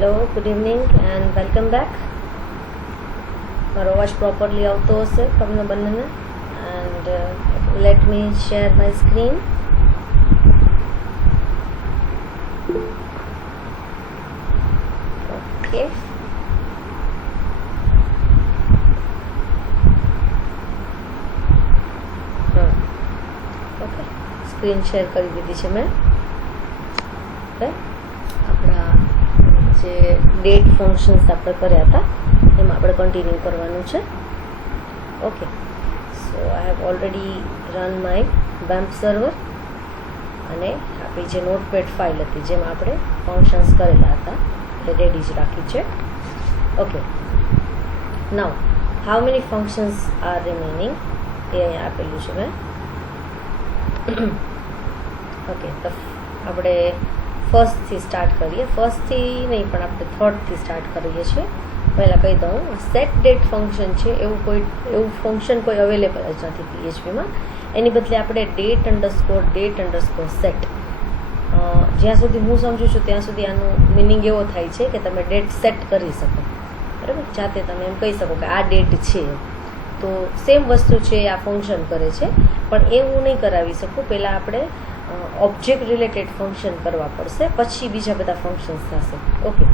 Hello, good evening and welcome back. મારો અવાજ properly આવતો હશે તમને બંનેને. And let me share my screen. Okay, okay, screen share કરી દીધી છે મેં. ઓકે, આપણા જે ડેટ ફંક્શન્સ આપણે કર્યા હતા એમાં આપણે કન્ટિન્યુ કરવાનું છે. Okay, so I have already run my WAMP server અને આપણી જે નોટપેડ ફાઇલ હતી જેમાં આપણે ફંક્શન્સ કરેલા હતા એ રેડી જ રાખી છે. Okay, now how many functions are remaining એ અહીંયા આપેલું છે મેં. ઓકે, તો આપણે ફર્સ્ટથી સ્ટાર્ટ કરીએ. ફર્સ્ટથી નહીં પણ આપણે થર્ડથી સ્ટાર્ટ કરીએ છીએ. પહેલાં કહી દઉં, સેટ ડેટ ફંક્શન છે એવું ફંક્શન કોઈ અવેલેબલ જ નથી PHPમાં. એની બદલે આપણે ડેટ અંડરસ્કોર સેટ, જ્યાં સુધી હું સમજું છું ત્યાં સુધી આનું મિનિંગ એવો થાય છે કે તમે ડેટ સેટ કરી શકો. બરાબર, જાતે તમે એમ કહી શકો કે આ ડેટ છે. તો સેમ વસ્તુ છે આ ફંક્શન કરે છે, પણ એ હું નહીં કરાવી શકું. પહેલાં આપણે ઓબ્જેક્ટ રિલેટેડ ફંક્શન કરવા પડશે, પછી બીજા બધા ફંક્શન્સ થશે. ઓકે,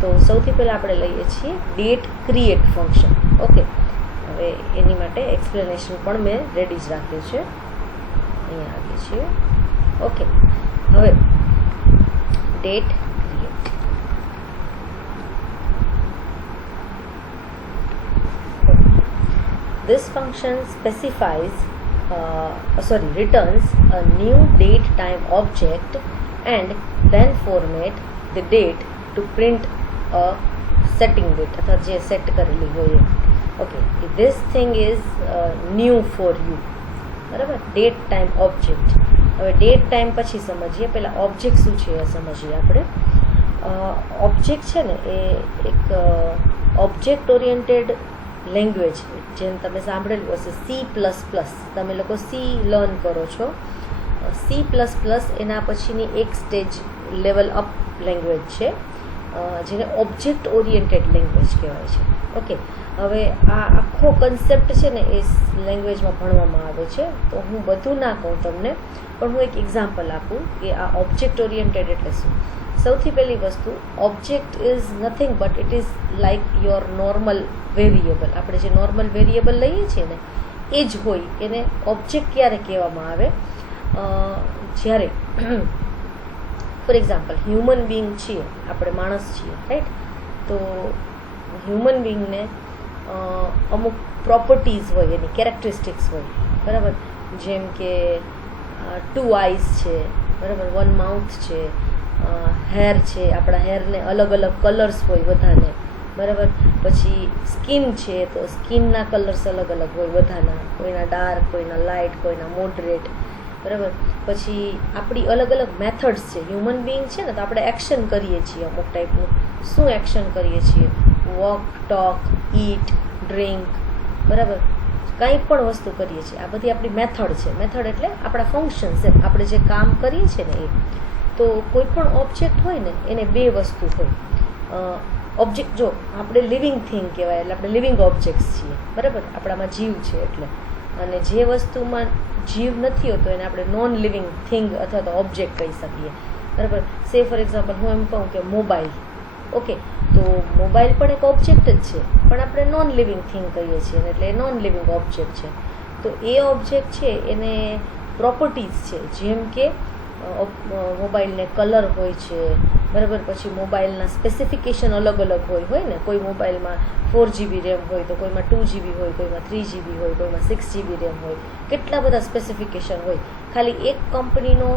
તો સૌથી પહેલાં આપણે લઈએ છીએ ડેટ ક્રિએટ ફંક્શન. ઓકે, હવે એની માટે એક્સપ્લેનેશન પણ મેં રેડી જ રાખ્યું છે. અહીંયા આવીએ છીએ. ઓકે, હવે date create. This function specifies returns a new date time object and then format the date to print a setting date અથવા જે સેટ કરેલી હોય. Okay, this thing is new for you. બરાબર, ડેટ ટાઈમ ઓબ્જેક્ટ. હવે date time પછી સમજીએ, પહેલાં object શું છે એ સમજીએ આપણે. ઓબ્જેક્ટ છે ને એ એક ઓબ્જેક્ટ ઓરિએન્ટેડ લેંગ્વેજ, જેમ તમે સાંભળેલું હશે C++. તમે લોકો સી લર્ન કરો છો. C++ એના પછીની એક સ્ટેજ લેવલ અપ લેંગ્વેજ છે જેને ઓબ્જેક્ટ ઓરિએન્ટેડ લેંગ્વેજ કહેવાય છે. ઓકે, હવે આ આખો કન્સેપ્ટ છે ને એ લેંગ્વેજમાં ભણવામાં આવે છે. તો હું બધું ના કહું તમને, પણ હું એક એક્ઝામ્પલ આપું કે આ ઓબ્જેક્ટ ઓરિએન્ટેડ એટલે શું. સૌથી પહેલી વસ્તુ, object is nothing but it is like your normal variable. આપણે જે નોર્મલ વેરિયેબલ લઈએ છીએ ને એ જ હોય. એને ઓબ્જેક્ટ ક્યારે કહેવામાં આવે? જ્યારે ફોર એક્ઝામ્પલ હ્યુમન બિંગ છીએ, આપણે માણસ છીએ, રાઈટ? તો હ્યુમન બિંગને અમુક પ્રોપર્ટીઝ હોય, એની કેરેક્ટરિસ્ટિક્સ હોય. બરાબર, જેમ કે 2 આઈઝ છે, બરાબર, 1 માઉથ છે, હેર છે, આપણા હેરને અલગ અલગ કલર્સ હોય બધાને. બરાબર, પછી સ્કિન છે તો સ્કિનના કલર્સ અલગ અલગ હોય બધાના, કોઈના ડાર્ક, કોઈના લાઇટ, કોઈના મોડરેટ. બરાબર, પછી આપણી અલગ અલગ મેથડ્સ છે. હ્યુમન બિંગ છે ને તો આપણે એક્શન કરીએ છીએ અમુક ટાઈપનું. શું એક્શન કરીએ છીએ? વોક, ટોક, ઈટ, ડ્રિંક. બરાબર, કંઈ પણ વસ્તુ કરીએ છીએ. આ બધી આપણી મેથડ છે. મેથડ એટલે આપણા ફંક્શન્સ છે, આપણે જે કામ કરીએ છીએ ને એ. તો કોઈ પણ ઓબ્જેક્ટ હોય ને એને 2 વસ્તુ હોય. ઓબ્જેક્ટ જો આપણે લિવિંગ થિંગ કહેવાય, એટલે આપણે લિવિંગ ઓબ્જેક્ટ્સ છીએ. બરાબર, આપણામાં જીવ છે એટલે. અને જે વસ્તુમાં જીવ નથી હોતો એને આપણે નોન લિવિંગ થિંગ અથવા તો ઓબ્જેક્ટ કહી શકીએ. બરાબર, સે ફોર એક્ઝામ્પલ હું એમ કહું કે મોબાઈલ. ઓકે, તો મોબાઈલ પણ એક ઓબ્જેક્ટ જ છે, પણ આપણે નોન લિવિંગ થિંગ કહીએ છીએ એટલે એ નોન લિવિંગ ઓબ્જેક્ટ છે. તો એ ઓબ્જેક્ટ છે એને પ્રોપર્ટીઝ છે, જેમ કે મોબાઈલને કલર હોય છે. બરાબર, પછી મોબાઈલના સ્પેસિફિકેશન અલગ અલગ હોય ને. કોઈ મોબાઈલમાં 4GB રેમ હોય તો કોઈમાં 2GB હોય, કોઈમાં 3GB હોય, કોઈમાં 6GB રેમ હોય. કેટલા બધા સ્પેસિફિકેશન હોય. ખાલી એક કંપનીનો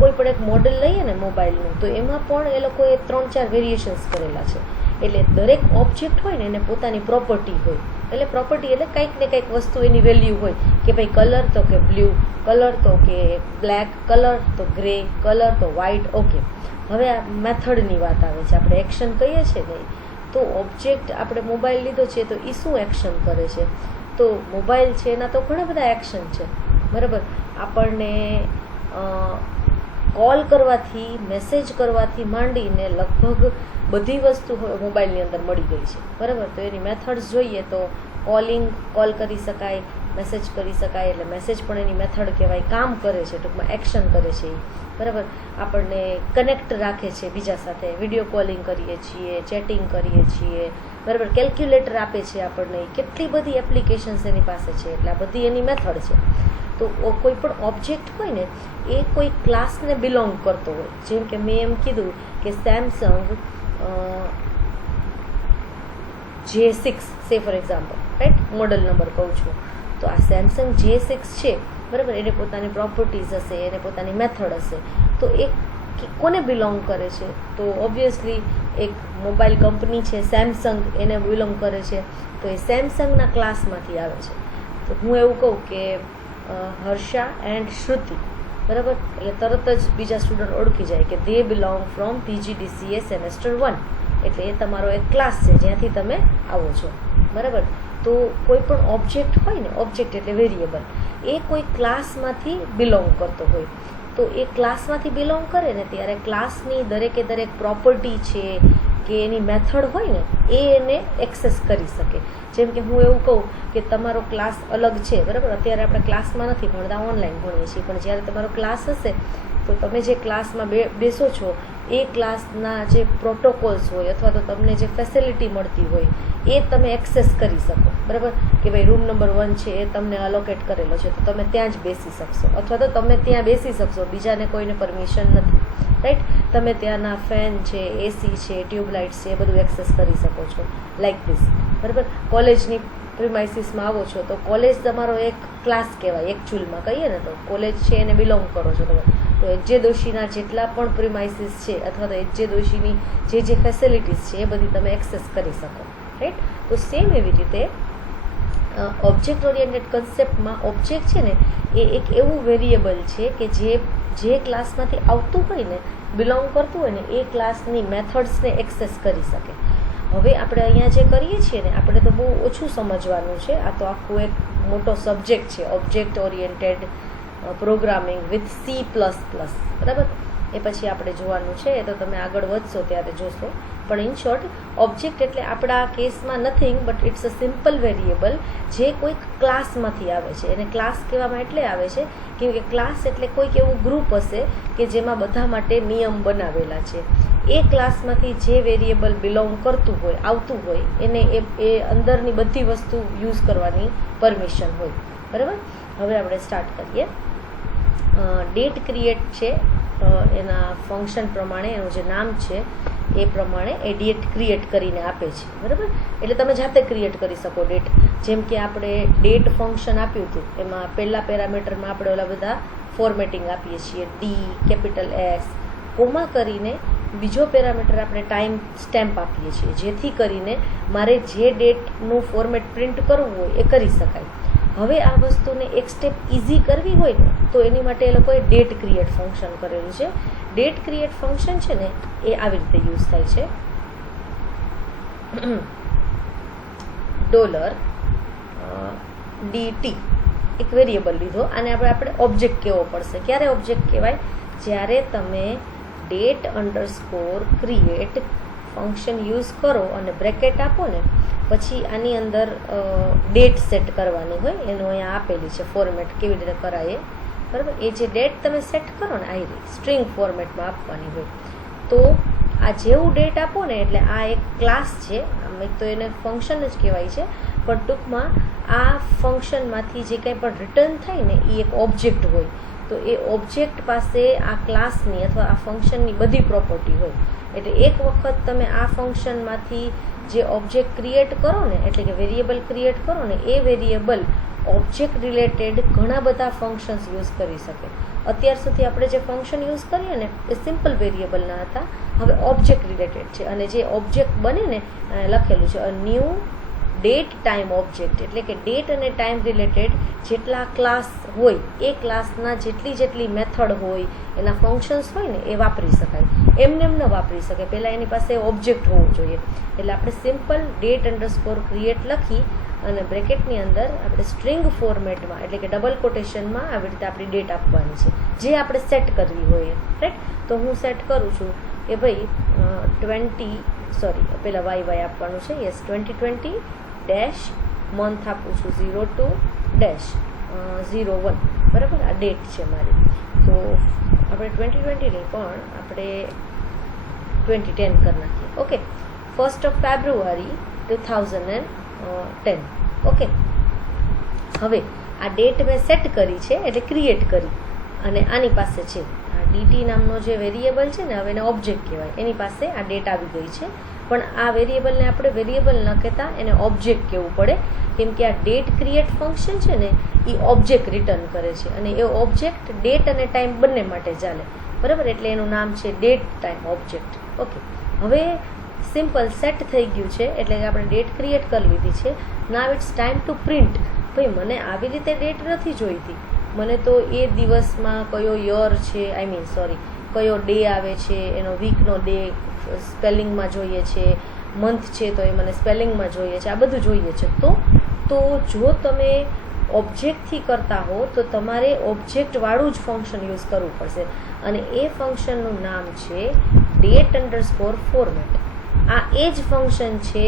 કોઈ પણ એક મોડેલ લઈએ ને મોબાઈલનું, તો એમાં પણ એ લોકોએ 3-4 વેરિએશન્સ કરેલા છે. એટલે દરેક ઓબ્જેક્ટ હોય ને એને પોતાની પ્રોપર્ટી હોય. એટલે પ્રોપર્ટી એટલે કંઈક ને કંઈક વસ્તુ એની વેલ્યુ હોય કે ભાઈ કલર તો કે બ્લુ કલર, તો કે બ્લેક કલર, તો ગ્રે કલર, તો વ્હાઇટ. ઓકે, હવે આ મેથડની વાત આવે છે. આપણે એક્શન કહીએ છીએ ને, તો ઓબ્જેક્ટ આપણે મોબાઈલ લીધો છે તો એ શું એક્શન કરે છે? તો મોબાઈલ છે એના તો ઘણા બધા એક્શન છે. બરાબર, આપણને કોલ કરવાથી, મેસેજ કરવાથી માંડીને લગભગ બધી વસ્તુ હવે મોબાઈલની અંદર મળી ગઈ છે, બરાબર. તો એની મેથડ્સ જોઈએ તો કોલ કરી શકાય, મેસેજ કરી શકાય, એટલે મેસેજ પણ એની મેથડ કહેવાય. કામ કરે છે, ટૂંકમાં એક્શન કરે છે એ, બરાબર. આપણને કનેક્ટ રાખે છે બીજા સાથે, વિડીયો કોલિંગ કરીએ છીએ, ચેટિંગ કરીએ છીએ, બરાબર. કેલ્ક્યુલેટર આપે છે આપણને, કેટલી બધી એપ્લિકેશન્સ એની પાસે છે, એટલે આ બધી એની મેથડ છે. તો કોઈ પણ ઓબ્જેક્ટ હોય ને એ કોઈ ક્લાસને બિલોંગ કરતો હોય. જેમ કે મેં એમ કીધું કે સેમસંગ J6 સે for example, right, model number કહું છું. તો આ સેમસંગ J6 છે, બરાબર. એને પોતાની પ્રોપર્ટીઝ હશે, એને પોતાની મેથડ હશે. તો એ કોને બિલોંગ કરે છે? તો ઓબ્વિયસલી એક મોબાઈલ કંપની છે સેમસંગ, એને બિલોંગ કરે છે. તો એ સેમસંગના ક્લાસમાંથી આવે છે. તો હું એવું કહું કે હર્ષા એન્ડ શ્રુતિ, બરાબર, એટલે તરત જ બીજા સ્ટુડન્ટ ઓળખી જાય કે દે બિલોંગ ફ્રોમ PGDCA સેમેસ્ટર 1. એટલે એ તમારો એક ક્લાસ છે જ્યાંથી તમે આવો છો, બરાબર. તો કોઈ પણ ઓબ્જેક્ટ હોય ને, ઓબ્જેક્ટ એટલે વેરિયેબલ, એ કોઈ ક્લાસમાંથી બિલોંગ કરતો હોય. તો એ ક્લાસમાંથી બિલોંગ કરે ને ત્યારે ક્લાસની દરેકે દરેક પ્રોપર્ટી છે કે એની મેથડ હોય ને એ એને એક્સેસ કરી શકે. જેમ કે હું એવું કહું કે તમારો ક્લાસ અલગ છે, બરાબર. અત્યારે આપણે ક્લાસમાં નથી ભણતા, ઓનલાઈન ભણીએ છીએ, પણ જ્યારે તમારો ક્લાસ હશે તો તમે જે ક્લાસમાં બેસો છો એ ક્લાસના જે પ્રોટોકોલ્સ હોય અથવા તો તમને જે ફેસિલિટી મળતી હોય એ તમે એક્સેસ કરી શકો, બરાબર. કે ભાઈ રૂમ નંબર 1 છે એ તમને અલોકેટ કરેલો છે તો તમે ત્યાં જ બેસી શકશો, અથવા તો તમે ત્યાં બેસી શકશો, બીજાને કોઈને પરમિશન નથી, રાઈટ. તમે ત્યાંના ફેન છે, એસી છે, ટ્યુબલાઇટ્સ છે, એ બધું એક્સેસ કરી શકો છો, લાઇક ધીસ, બરાબર. કોલેજની પ્રિમાઇસીસમાં આવો છો તો કોલેજ તમારો એક ક્લાસ કહેવાય, એકચ્યુઅલમાં કહીએ ને તો કોલેજ છે એને બિલોંગ કરો છો તમે. તો એચ.જે. દોશીના જેટલા પણ પ્રિમાઇસીસ છે અથવા તો એચ.જે. દોશીની જે ફેસિલિટીઝ છે એ બધી તમે એક્સેસ કરી શકો, રાઈટ. તો સેમ એવી રીતે ઓબ્જેક્ટ ઓરિએન્ટેડ કન્સેપ્ટમાં ઓબ્જેક્ટ છે ને એ એક એવું વેરિયેબલ છે કે જે ક્લાસમાંથી આવતું હોય ને, બિલોંગ કરતું હોય ને, એ ક્લાસની મેથડ્સને એક્સેસ કરી શકે. હવે આપણે અહીંયા જે કરીએ છીએ ને આપણે તો બહુ ઓછું સમજવાનું છે, આ તો આખું એક મોટો સબ્જેક્ટ છે, object oriented programming with C++, બરાબર. એ પછી આપણે જોવાનું છે, એ તો તમે આગળ વધશો ત્યારે જોશો. પણ ઇન શોર્ટ, ઓબ્જેક્ટ એટલે આપણા કેસમાં nothing but it's a simple variable જે કોઈક ક્લાસમાંથી આવે છે. એને ક્લાસ કહેવામાં એટલે આવે છે કેમ કે ક્લાસ એટલે કોઈક એવું ગ્રુપ હશે કે જેમાં બધા માટે નિયમ બનાવેલા છે. એ ક્લાસમાંથી જે વેરિયેબલ બિલોંગ કરતું હોય, આવતું હોય, એને એ અંદરની બધી વસ્તુ યુઝ કરવાની પરમિશન હોય, બરાબર. હવે આપણે સ્ટાર્ટ કરીએ. ડેટ ક્રિએટ છે, એના ફંક્શન પ્રમાણે એનું જે નામ છે એ પ્રમાણે એ ડેટ ક્રિએટ કરીને આપે છે, બરાબર. એટલે તમે જાતે ક્રિએટ કરી શકો ડેટ. જેમ કે આપણે ડેટ ફંક્શન આપ્યું હતું એમાં પહેલા પેરામીટરમાં આપણે ઓલા બધા ફોર્મેટિંગ આપીએ છીએ, ડી, કેપિટલ S, કોમા કરીને બીજો પેરામીટર આપણે ટાઈમ સ્ટેમ્પ આપીએ છીએ, જેથી કરીને મારે જે ડેટનું ફોર્મેટ પ્રિન્ટ કરવું હોય એ કરી શકાય. હવે આ વસ્તુને એક સ્ટેપ ઇઝી કરવી હોય ને તો એની માટે એ લોકોએ ડેટ ક્રિએટ ફંક્શન કરેલું છે. ડેટ ક્રિએટ ફંક્શન છે ને એ આવી રીતે યુઝ થાય છે. $DT એક વેરિયેબલ લીધો અને આપણે ઓબ્જેક્ટ કહેવો પડશે. ક્યારે ઓબ્જેક્ટ કહેવાય? જ્યારે તમે date underscore create function use કરો અને બ્રેકેટ આપો ને પછી આની અંદર ડેટ સેટ કરવાની હોય, એનું અહીંયા આપેલી છે ફોર્મેટ કેવી રીતે કરાય, બરાબર. એ જે ડેટ તમે સેટ કરો ને આ સ્ટ્રિંગ ફોર્મેટમાં આપવાની હોય. તો આ જેવું ડેટ આપો ને એટલે આ એક ક્લાસ છે, આમ એક તો એને ફંક્શન જ કહેવાય છે, પણ ટૂંકમાં આ ફંક્શનમાંથી જે કંઈ પણ રિટર્ન થાય ને એ એક ઓબ્જેક્ટ હોય. તો એ ઓબ્જેક્ટ પાસે આ ક્લાસની અથવા આ ફંક્શનની બધી પ્રોપર્ટી હોય. એટલે એક વખત તમે આ ફંક્શનમાંથી જે ઓબ્જેક્ટ ક્રિએટ કરો ને, એટલે કે વેરિયેબલ ક્રિએટ કરો ને, એ વેરિયેબલ ઓબ્જેક્ટ રિલેટેડ ઘણા બધા ફંક્શન્સ યુઝ કરી શકે. અત્યાર સુધી આપણે જે ફંક્શન યુઝ કરીએ ને એ સિમ્પલ વેરિયેબલના હતા, હવે ઓબ્જેક્ટ રિલેટેડ છે. અને જે ઓબ્જેક્ટ બને ને લખેલું છે ન્યૂ ડેટ ટાઈમ ઓબ્જેક્ટ એટલે કે ડેટ અને ટાઈમ રિલેટેડ જેટલા ક્લાસ હોય એ ક્લાસના જેટલી મેથડ હોય એના ફંક્શન્સ હોય ને એ વાપરી શકાય. એમને ન વાપરી શકે, પહેલાં એની પાસે ઓબ્જેક્ટ હોવું જોઈએ. એટલે આપણે સિમ્પલ ડેટ અંડરસ્કોર ક્રિએટ લખી અને બ્રેકેટની અંદર આપણે સ્ટ્રિંગ ફોર્મેટમાં એટલે કે ડબલ કોટેશનમાં આવી રીતે આપણી ડેટ આપવાની છે જે આપણે સેટ કરવી હોય, રાઈટ. તો હું સેટ કરું છું કે ભાઈ 20 પહેલાં વાય આપવાનું છે. યસ, 2020 ડેશ મંથ આપું છું 02 ડેશ 01, બરાબર. આ ડેટ છે મારી. તો આપણે 2020 નહીં પણ આપણે 2010 કરી નાખીએ. Okay, 1st of February 2010. Okay, હવે આ ડેટ મેં સેટ કરી છે એટલે ક્રિએટ કરી અને આની પાસે છે આ ડીટી નામનો જે વેરિયેબલ છે ને, હવે એને ઓબ્જેક્ટ કહેવાય. એની પાસે આ ડેટ આવી ગઈ છે, પણ આ વેરિયેબલને આપણે વેરિયેબલ ન કહેતા એને ઓબ્જેક્ટ કહેવું પડે, કેમ કે આ ડેટ ક્રિએટ ફંક્શન છે ને એ ઓબ્જેક્ટ રિટર્ન કરે છે અને એ ઓબ્જેક્ટ ડેટ અને ટાઈમ બંને માટે ચાલે, બરાબર. એટલે એનું નામ છે ડેટ ટાઈમ ઓબ્જેક્ટ. ઓકે, હવે સિમ્પલ સેટ થઈ ગયું છે એટલે કે આપણે ડેટ ક્રિએટ કરી લીધી છે. Now it's time to print. ભાઈ મને આવી રીતે ડેટ નથી જોઈતી, મને તો એ દિવસમાં કયો યર છે, કયો ડે આવે છે એનો વીકનો ડે સ્પેલિંગમાં જોઈએ છે, મંથ છે તો એ મને સ્પેલિંગમાં જોઈએ છે, આ બધું જોઈએ છે. તો જો તમે ઓબ્જેક્ટથી કરતા હો તો તમારે ઓબ્જેક્ટવાળું જ ફંક્શન યુઝ કરવું પડશે અને એ ફંક્શનનું નામ છે ડેટ અંડરસ્કોર ફોર્મેટ. આ એ જ ફંક્શન છે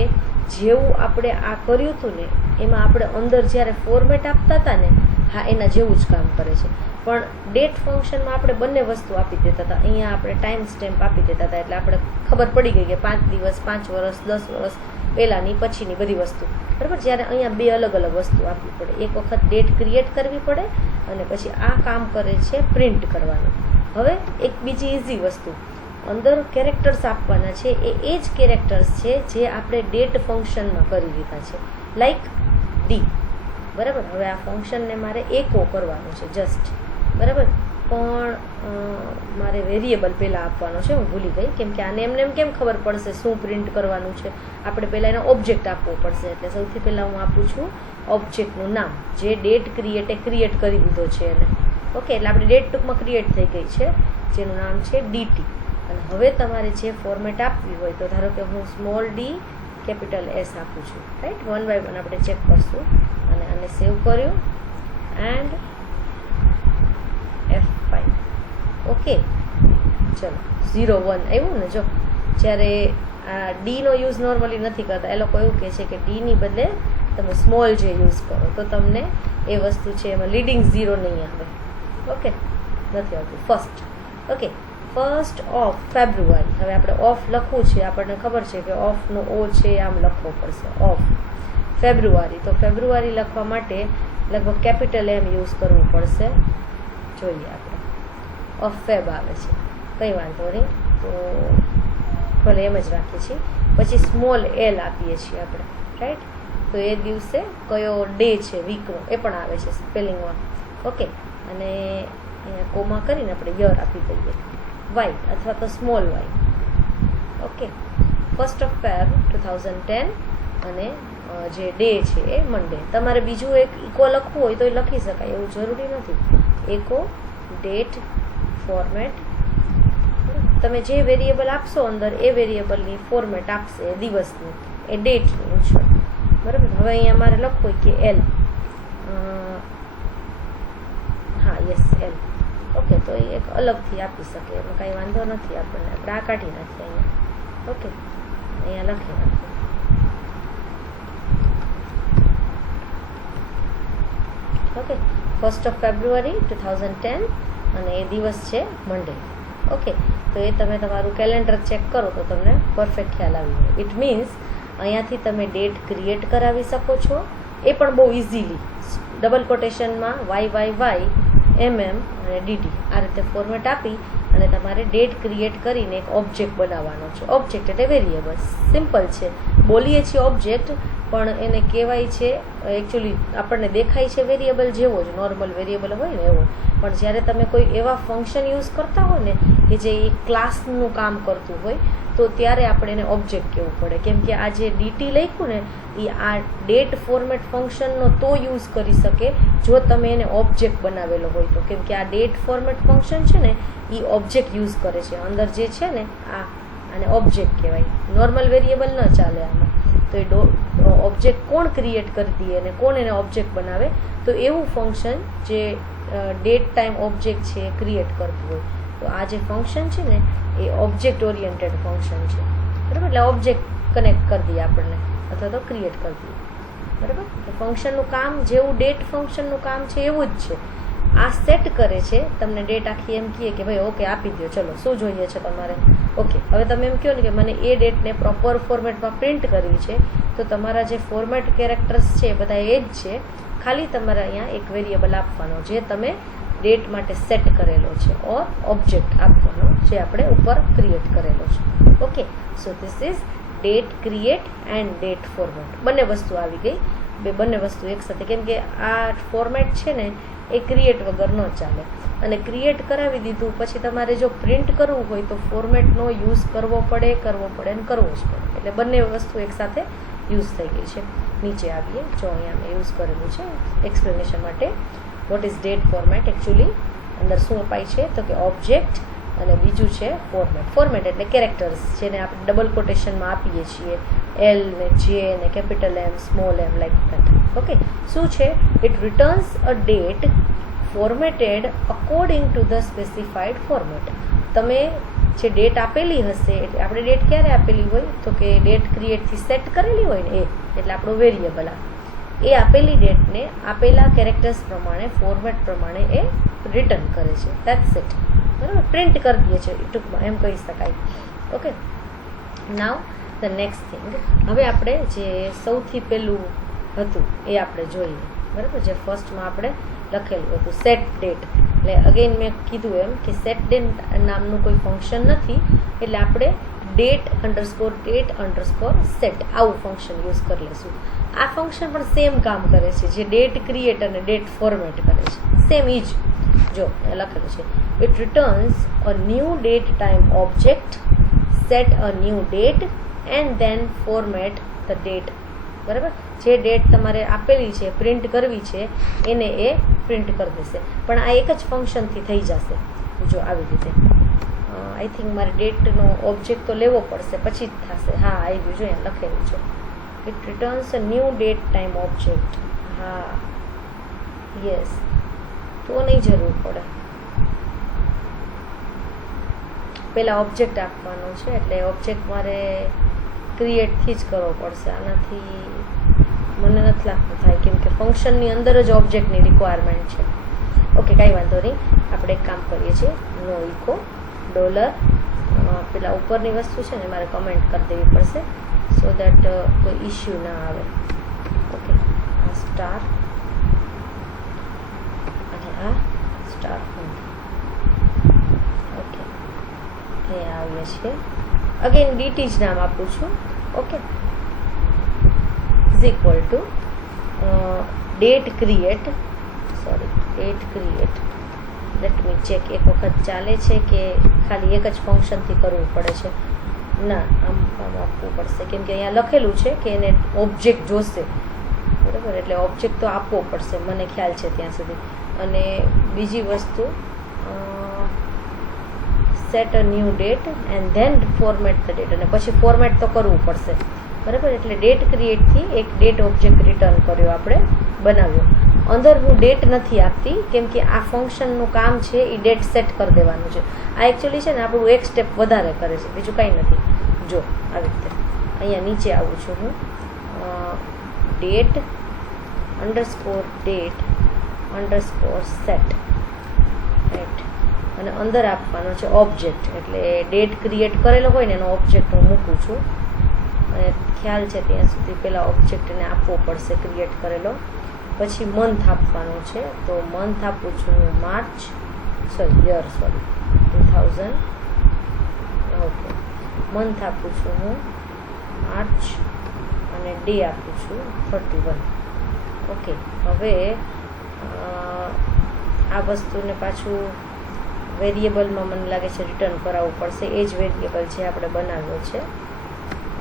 જેવું આપણે આ કર્યું હતું ને, એમાં આપણે અંદર જ્યારે ફોર્મેટ આપતા હતા ને, હા એના જેવું જ કામ કરે છે. પણ ડેટ ફંક્શનમાં આપણે બંને વસ્તુ આપી દેતા હતા, અહીંયા આપણે ટાઈમ સ્ટેમ્પ આપી દેતા હતા. એટલે આપણે ખબર પડી ગઈ કે 5 દિવસ, 5 વર્ષ, 10 વર્ષ પહેલાંની પછીની બધી વસ્તુ, બરાબર. જ્યારે અહીંયા બે અલગ અલગ વસ્તુ આપવી પડે. એક વખત ડેટ ક્રિએટ કરવી પડે અને પછી આ કામ કરે છે પ્રિન્ટ કરવાનું. હવે એક બીજી ઇઝી વસ્તુ, અંદર કેરેક્ટર્સ આપવાના છે, એ જ કેરેક્ટર્સ છે જે આપણે ડેટ ફંક્શનમાં કરી દીધા છે, લાઈક ડી, બરાબર. હવે આ ફંક્શનને મારે એકો કરવાનું છે જસ્ટ, બરાબર. પણ મારે વેરિયેબલ પહેલાં આપવાનો છે, હું ભૂલી ગઈ, કેમ કે આને એમને એમ કેમ ખબર પડશે શું પ્રિન્ટ કરવાનું છે, આપણે પહેલાં એનો ઓબ્જેક્ટ આપવો પડશે. એટલે સૌથી પહેલાં હું આપું છું ઓબ્જેક્ટનું નામ, જે ડેટ ક્રિએટ કરી દીધો છે એને. ઓકે, એટલે આપણી ડેટ ટૂંકમાં ક્રિએટ થઈ ગઈ છે, જેનું નામ છે ડીટી. અને હવે તમારે જે ફોર્મેટ આપવી હોય તો ધારો કે હું સ્મોલ ડી કેપિટલ એસ આપું છું, રાઈટ. 1 by 1 આપણે ચેક કરશું અને આને સેવ કર્યું એન્ડ F5. ઓકે, ચલો 01 આવ્યું ને. જો જ્યારે આ ડીનો યુઝ નોર્મલી નથી કરતા, એ લોકો એવું કહે છે કે ડીની બદલે તમે સ્મોલ જે યુઝ કરો તો તમને એ વસ્તુ છે એમાં લીડિંગ 0 નહીં આવે. ઓકે, નથી આવતું first. Okay, 1st of February. હવે આપણે ઓફ લખવું છે, આપણને ખબર છે કે ઓફનો ઓ છે આમ લખવો પડશે, ઓફ ફેબ્રુઆરી. તો ફેબ્રુઆરી લખવા માટે લગભગ કેપિટલ એમ યુઝ કરવું પડશે. જોઈએ આપણે ઓફ ફેબ આવે છે, કંઈ વાંધો નહીં, તો ભલે એમ જ રાખીએ છીએ. પછી સ્મોલ એલ આપીએ છીએ આપણે, રાઈટ. તો એ દિવસે કયો ડે છે વીકનો એ પણ આવે છે સ્પેલિંગમાં. ઓકે, અને અહીંયા કોમા કરીને આપણે યર આપી દઈએ, વાય અથવા તો small Y. Okay, 1st of Feb 2010 અને જે ડે છે એ મંડે. તમારે બીજું એક ઇકો લખવું હોય તો એ લખી શકાય, એવું જરૂરી નથી. એકો ડેટ ફોર્મેટ, તમે જે વેરિયેબલ આપશો અંદર એ વેરિયેબલની ફોર્મેટ આપશે એ દિવસની, એ ડેટની છે, બરાબર. હવે અહીંયા મારે લખવું કે એલ, હા યસ એલ. ઓકે, તો એ એક અલગથી આપી શકે, એમાં કાંઈ વાંધો નથી આપણને. આપણે આ કાઢી નાખીએ અહીંયા. ઓકે, અહીંયા લખી નાખીએ. ઓકે, 1st of February 2010 અને એ દિવસ છે મંડે. ઓકે, તો એ તમે તમારું કેલેન્ડર ચેક કરો તો તમને પરફેક્ટ ખ્યાલ આવી જાય. ઇટ મીન્સ અહીંયાથી તમે ડેટ ક્રિએટ કરાવી શકો છો, એ પણ બહુ ઇઝીલી. ડબલ કોટેશનમાં YYY MM અને DD આ રીતે ફોર્મેટ આપી અને તમારે ડેટ ક્રિએટ કરીને એક ઓબ્જેક્ટ બનાવવાનો છે. ઓબ્જેક્ટ એટલે વેરિયેબલ, સિમ્પલ છે. બોલીએ છીએ ઓબ્જેક્ટ, પણ એને કહેવાય છે એકચ્યુઅલી આપણને દેખાય છે વેરિયેબલ જેવો જ, નોર્મલ વેરિયેબલ હોય ને એવો, પણ જ્યારે તમે કોઈ એવા ફંક્શન યુઝ કરતા હોય ને કે જે એ ક્લાસનું કામ કરતું હોય તો ત્યારે આપણે એને ઓબ્જેક્ટ કહેવું પડે. કેમ કે આ જે ડીટી લખ્યું ને એ આ ડેટ ફોર્મેટ ફંક્શનનો તો યુઝ કરી શકે જો તમે એને ઓબ્જેક્ટ બનાવેલો હોય તો. કેમ કે આ ડેટ ફોર્મેટ ફંક્શન છે ને એ ઓબ્જેક્ટ યુઝ કરે છે, અંદર જે છે ને આને ઓબ્જેક્ટ કહેવાય, નોર્મલ વેરિયેબલ ન ચાલે આમાં. તો એ ઓબ્જેક્ટ કોણ ક્રિએટ કરી દે અને કોણ એને ઓબ્જેક્ટ બનાવે, તો એવું ફંક્શન જે ડેટ ટાઈમ ઓબ્જેક્ટ છે એ ક્રિએટ કરતું હોય. તો આ જે ફંક્શન છે ને એ ઓબ્જેક્ટ ઓરિએન્ટેડ ફંક્શન છે, બરાબર. એટલે ઓબ્જેક્ટ કનેક્ટ કરી દઈએ આપણને અથવા તો ક્રિએટ કરી દઈએ, બરાબર. ફંક્શનનું કામ જેવું ડેટ ફંક્શનનું કામ છે એવું જ છે. આ સેટ કરે છે, તમને ડેટ આખી એમ કહે કે ભાઈ ઓકે આપી દો, ચલો શું જોઈએ છે તમારે, ઓકે. હવે તમે એમ કહો ને કે મને એ ડેટને પ્રોપર ફોર્મેટમાં પ્રિન્ટ કરવી છે, તો તમારા જે ફોર્મેટ કેરેક્ટર્સ છે એ બધા એ જ છે, ખાલી તમારે અહીંયા એક વેરિયેબલ આપવાનો જે તમે ડેટ માટે સેટ કરેલો છે, ઓર ઓબ્જેક્ટ આપવાનો જે આપણે ઉપર ક્રિએટ કરેલો છે, okay. So this is date create and date format. બંને વસ્તુ આવી ગઈ, બંને વસ્તુ એકસાથે. કેમ કે આ ફોર્મેટ છે ને એ ક્રિએટ વગર ન ચાલે, અને ક્રિએટ કરાવી દીધું પછી તમારે જો પ્રિન્ટ કરવું હોય તો ફોર્મેટનો યુઝ કરવો પડે અને કરવો જ પડે. એટલે બંને વસ્તુ એકસાથે યુઝ થઈ ગઈ છે. નીચે આવીએ, જો અહીંયા મેં યુઝ કરેલું છે એક્સપ્લેનેશન માટે. What is date format? Actually અંદર શું અપાય છે તો કે ઓબ્જેક્ટ અને બીજું છે ફોર્મેટ. ફોર્મેટ એટલે કેરેક્ટર્સ જેને આપણે ડબલ કોટેશનમાં આપીએ છીએ, એલ ને જે ને capital M small M like that, okay. શું છે? It returns a date formatted according to the specified format. તમે જે ડેટ આપેલી હશે, એટલે આપણે ડેટ ક્યારે આપેલી હોય તો કે ડેટ ક્રિએટથી સેટ કરેલી હોય ને એ, એટલે આપણું વેરિયેબલ એ આપેલી ડેટને આપેલા કેરેક્ટર્સ પ્રમાણે ફોર્મેટ પ્રમાણે એ રિટર્ન કરે છે. ધેટ્સ ઇટ, બરાબર. પ્રિન્ટ કરી દે છે ટૂંકમાં એમ કહી શકાય, okay. Now the next thing, હવે આપણે જે સૌથી પહેલું હતું એ આપણે જોઈએ, બરાબર. જે ફર્સ્ટમાં આપણે લખેલું હતું સેટ ડેટ. એટલે અગેન મેં કીધું એમ કે સેટ ડેટ નામનું કોઈ ફંક્શન નથી, એટલે આપણે ડેટ અંડરસ્કોર સેટ આવું ફંક્શન યુઝ કરી લઈશું. આ ફંક્શન પણ સેમ કામ કરે છે, જે ડેટ ક્રિએટ અને ડેટ ફોર્મેટ કરે છે, સેમ ઈ જ. જો લખેલું છે, it returns a new date time object, set a new date and then format the date, બરાબર. જે ડેટ તમારે આપેલી છે પ્રિન્ટ કરવી છે એને એ પ્રિન્ટ કરી દેશે, પણ આ એક જ ફંક્શનથી થઈ જશે. જો આવી રીતે આઈ થિંક મારે ડેટનો ઓબ્જેક્ટ તો લેવો પડશે પછી જ થશે. હા આવી ગયું, જો અહીંયા લખેલું છે, it returns a new date time object. હા યસ, તો નહીં જરૂર પડે, પહેલાં ઓબ્જેક્ટ આપવાનો છે, એટલે ઓબ્જેક્ટ મારે ક્રિએટથી જ કરવો પડશે. આનાથી મને નથી લાગતું થાય, કેમ કે ફંક્શનની અંદર જ ઓબ્જેક્ટની રિક્વાયરમેન્ટ છે. ઓકે, કાંઈ વાંધો નહીં. આપણે એક કામ કરીએ છીએ, નો ઇકો ડોલર, પેલા ઉપરની વસ્તુ છે ને મારે કમેન્ટ કરી દેવી પડશે સો દેટ કોઈ ઇશ્યુ ના આવે. ઓકે, આ સ્ટાર અને આ સ્ટાર. ઓકે, અહીંયા આવીએ છીએ. અગેન ડીટી જ નામ આપું છું. Okay, is equal to date create let me check. એક વખત ચાલે છે કે ખાલી એક જ ફંક્શનથી કરવું પડે છે? ના, આમ આપવું પડશે, કેમ કે અહીંયા લખેલું છે કે એને ઓબ્જેક્ટ જોશે, બરાબર. એટલે ઓબ્જેક્ટ તો આપવો પડશે, મને ખ્યાલ છે ત્યાં સુધી. અને બીજી વસ્તુ set a new date and then format the date, અને પછી ફોર્મેટ તો કરવું પડશે, બરાબર. એટલે ડેટ ક્રિએટથી એક ડેટ ઓબ્જેક્ટ રિટર્ન કર્યો, આપણે બનાવ્યો. અંદર હું ડેટ નથી આપતી, કેમ કે આ ફંક્શનનું કામ છે એ ડેટ સેટ કરી દેવાનું છે. આ એકચ્યુઅલી છે ને આપણું એક સ્ટેપ વધારે કરે છે, બીજું કાંઈ નથી. જો આવી રીતે અહીંયા નીચે આવું છું હું, ડેટ અંડરસ્કોર સેટ, રાઈટ. અને અંદર આપવાનો છે ઓબ્જેક્ટ, એટલે ડેટ ક્રિએટ કરેલો હોય ને એનો ઓબ્જેક્ટ હું મૂકું છું. અને ખ્યાલ છે ત્યાં સુધી પહેલાં ઓબ્જેક્ટને આપવો પડશે ક્રિએટ કરેલો, પછી મંથ આપવાનો છે. તો મંથ આપું છું હું માર્ચ, યર 2000. ઓકે, મંથ આપું છું હું માર્ચ અને ડે આપું છું 31. ઓકે, હવે આ વસ્તુને પાછું વેરિયેબલમાં મને લાગે છે રિટર્ન કરાવવું પડશે. એ જ વેરિયેબલ જે આપણે બનાવ્યો છે,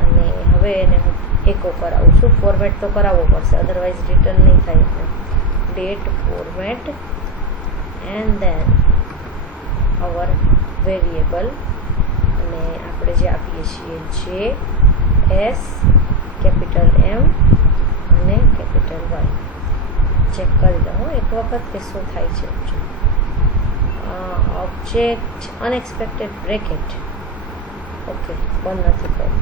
અને હવે એને હું એકો કરાવું છું. ફોર્મેટ તો કરાવવો પડશે, અધરવાઇઝ રિટર્ન નહીં થાય. એટલે date format and then our variable, અને આપણે જે આપીએ છીએ જે એસ, કેપિટલ એમ અને કેપિટલ વાય. ચેક કરી દઉં એક વખત કે શું થાય છે. Object unexpected bracket. ઓકે, બંધ નથી કર્યું.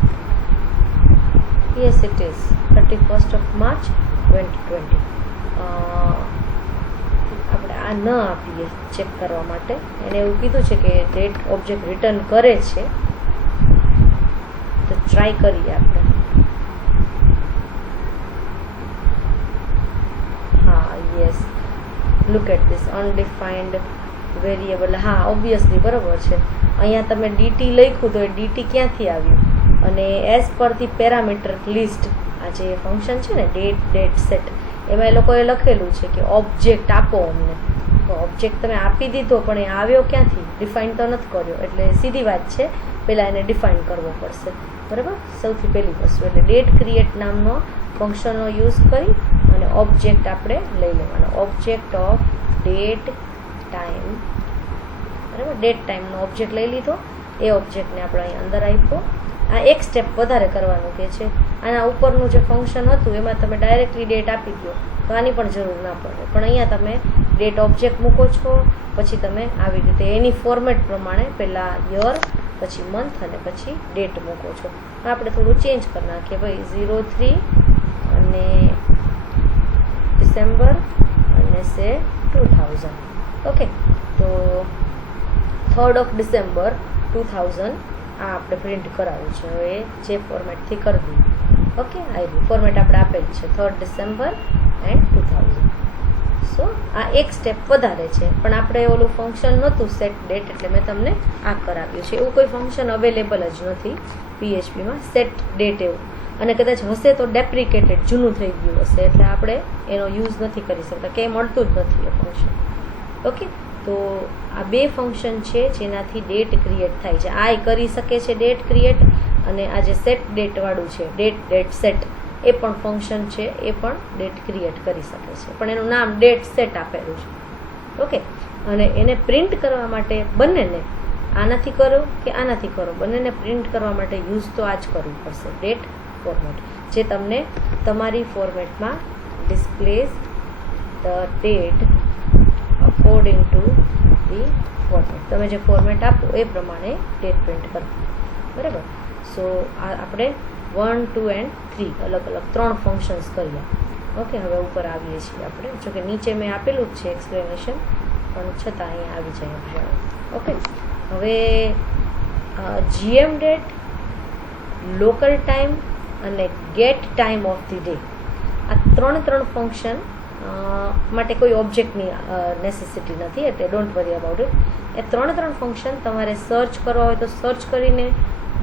Yes it is 31st of March 2020. આપણે આ ન આપીએ ચેક કરવા માટે. એને એવું કીધું છે કે ડેટ ઓબ્જેક્ટ રિટર્ન કરે છે, તો ટ્રાય કરીએ આપણે. હા, yes, look at this undefined variable. હા, ઓબ્વિયસલી બરાબર છે. અહીંયા તમે ડીટી લખ્યું તો એ ડીટી ક્યાંથી આવ્યું, અને એસ પરથી પેરામીટર લિસ્ટ, આ જે ફંક્શન છે ને ડેટ સેટ, એમાં એ લોકોએ લખેલું છે કે ઓબ્જેક્ટ આપો અમને. તો ઓબ્જેક્ટ તમે આપી દીધો, પણ એ આવ્યો ક્યાંથી, ડિફાઇન તો નથી કર્યો. એટલે સીધી વાત છે, પહેલાં એને ડિફાઇન કરવો પડશે. બરાબર, સૌથી પહેલી વસ્તુ. એટલે ડેટ ક્રિએટ નામનો ફંક્શનનો યુઝ કરી અને ઓબ્જેક્ટ આપણે લઈ લેવાનો. Object of date time. બરાબર, ડેટ ટાઈમનો ઓબ્જેક્ટ લઈ લીધો. એ ઓબ્જેક્ટને આપણે અહીં અંદર આપ્યો. આ એક સ્ટેપ વધારે કરવાનું કે છે. આના ઉપરનું જે ફંક્શન હતું એમાં તમે ડાયરેક્ટલી ડેટ આપી દો તો આની પણ જરૂર ના પડે, પણ અહીંયા તમે ડેટ ઓબ્જેક્ટ મૂકો છો, પછી તમે આવી રીતે એની ફોર્મેટ પ્રમાણે પહેલાં યર, પછી મંથ અને પછી ડેટ મૂકો છો. આપણે થોડું ચેન્જ કરી નાખીએ ભાઈ, 03 અને ડિસેમ્બર અને સે 2000. ઓકે, તો 3rd of December 2000 આ આપણે પ્રિન્ટ કરાવવું છે. હવે જે ફોર્મેટથી કરી દઈએ. ઓકે, આવી ફોર્મેટ આપણે આપેલી છે 3rd December એન્ડ 2000. સો આ એક સ્ટેપ વધારે છે, પણ આપણે ઓલું ફંક્શન નહોતું સેટ ડેટ, એટલે મેં તમને આ કરાવ્યું છે. એવું કોઈ ફંક્શન અવેલેબલ જ નથી PHPમાં સેટ ડેટ એવું, અને કદાચ હશે તો ડેપ્રિકેટેડ, જૂનું થઈ ગયું હશે, એટલે આપણે એનો યુઝ નથી કરી શકતા, કંઈ મળતું જ નથી એ ફંક્શન. ઓકે, તો આ બે ફંક્શન છે જેનાથી ડેટ ક્રિએટ થાય છે. આ કરી શકે છે ડેટ ક્રિએટ, અને આ જે સેટ ડેટવાળું છે ડેટ સેટ, એ પણ ફંક્શન છે, એ પણ ડેટ ક્રિએટ કરી શકે છે, પણ એનું નામ ડેટ સેટ આપેલું છે. ઓકે, અને એને પ્રિન્ટ કરવા માટે બંનેને આનાથી કરો કે આનાથી કરો, બંનેને પ્રિન્ટ કરવા માટે યુઝ તો આ જ કરવું પડશે, ડેટ ફોર્મેટ, જે તમને તમારી ફોર્મેટમાં ડિસ્પ્લેઝ the date according to the format. તમે જે ફોર્મેટ આપો એ પ્રમાણે ડેટ પ્રિન્ટ કરો. બરાબર, સો આ આપણે 1, 2 and 3 અલગ અલગ 3 ફંક્શન્સ કર્યા. ઓકે, હવે ઉપર આવીએ છીએ આપણે. જોકે નીચે મેં આપેલું જ છે એક્સપ્લેનેશન, પણ છતાં અહીંયા આવી જાય આપણે. ઓકે, હવે GM ડેટ, લોકલ ટાઈમ અને get time of the day, આ ત્રણ ફંક્શન માટે કોઈ ઓબ્જેક્ટની નેસેસિટી નથી, એટલે ડોન્ટ વરી અબાઉટ ઇટ. એ ત્રણ ફંક્શન તમારે સર્ચ કરવા હોય તો સર્ચ કરીને,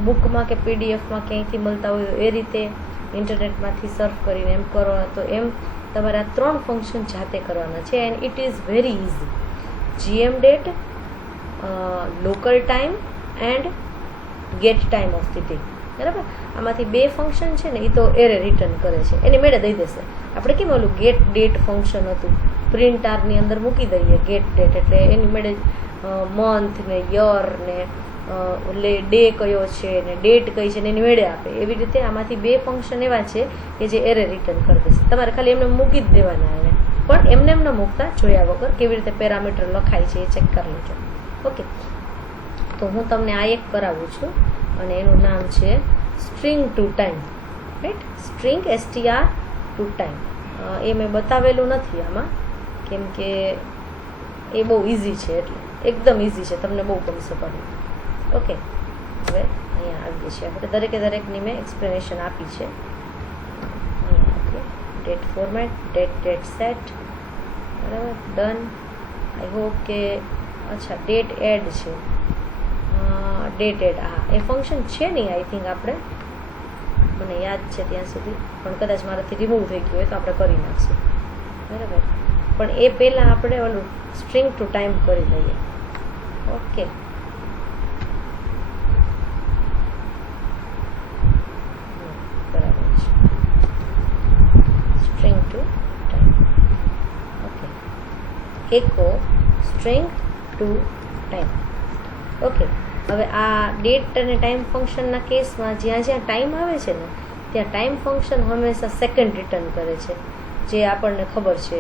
બુકમાં કે પીડીએફમાં ક્યાંયથી મળતા હોય એ રીતે ઇન્ટરનેટમાંથી સર્ચ કરીને એમ કરો તો એમ તમારે આ 3 ફંક્શન જાતે કરવાના છે. And it is very easy. GM date, local time and gate time of the day. બરાબર, આમાંથી 2 ફંક્શન છે ને, એ તો એરે રિટર્ન કરે છે, એની મેળે દઈ દેશે. આપણે કેમ ઓલું ગેટ ડેટ ફંક્શન હતું, પ્રિન્ટ આરની અંદર મૂકી દઈએ ગેટ ડેટ, એટલે એની મેળે મંથ ને યર ને એટલે ડે કયો છે ને ડેટ કઈ છે ને એની મેળે આપે. એવી રીતે આમાંથી 2 ફંક્શન એવા છે કે જે એરે રિટર્ન કરી દેશે. તમારે ખાલી એમને મૂકી જ દેવાના એને, પણ એમને એમ ન મૂકતા, જોયા વગર કેવી રીતે પેરામીટર લખાય છે એ ચેક કરી લેજો. ઓકે, તો હું તમને આ એક કરાવું છું, અને એનું નામ છે string to time. Right, string STR to time. એ મેં બતાવેલું નથી આમાં, કેમ કે એ બહુ ઇઝી છે, એટલે એકદમ ઇઝી છે, તમને બહુ ગમશે પડે. ઓકે, હવે અહીંયા આવીએ છીએ આપણે. દરેકની મેં એક્સપ્લેનેશન આપી છે. અહીંયા okay, date format, date set. બરાબર, ડન. આઈ હોપ કે અચ્છા ડેટ એડ છે, ડેટ એડ, હા એ ફંક્શન છે નહીં આઈ થિંક આપણે. મને યાદ છે ત્યાં સુધી, પણ કદાચ મારાથી રિમૂવ થઈ ગયું હોય તો આપણે કરી નાખશું, બરાબર. પણ એ પહેલાં આપણે ઓલું સ્ટ્રિંગ ટુ ટાઈમ કરી લઈએ. ઓકે, બરાબર છે, string to time. Okay, echo string to time. Okay, હવે આ ડેટ અને ટાઈમ ફંક્શનના કેસમાં જ્યાં જ્યાં ટાઈમ આવે છે ને ત્યાં ટાઈમ ફંક્શન હંમેશા સેકન્ડ રિટર્ન કરે છે, જે આપણને ખબર છે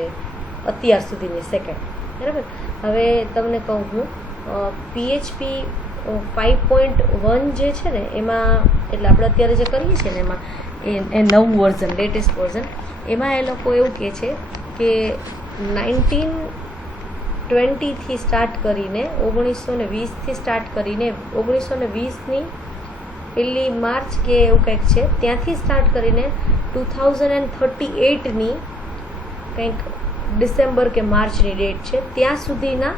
અત્યાર સુધીની સેકન્ડ, બરાબર. હવે તમને કહું હું PHP 5.1 જે છે ને એમાં, એટલે આપણે અત્યારે જે કરીએ છીએ ને એમાં એ નવું વર્ઝન, લેટેસ્ટ વર્ઝન, એમાં એ લોકો એવું કહે છે કે 1920થી સ્ટાર્ટ કરીને 1920થી સ્ટાર્ટ કરીને 1920ની 1 માર્ચ કે એવું કંઈક છે ત્યાંથી સ્ટાર્ટ કરીને 2038ની કંઈક ડિસેમ્બર કે માર્ચની ડેટ છે ત્યાં સુધીના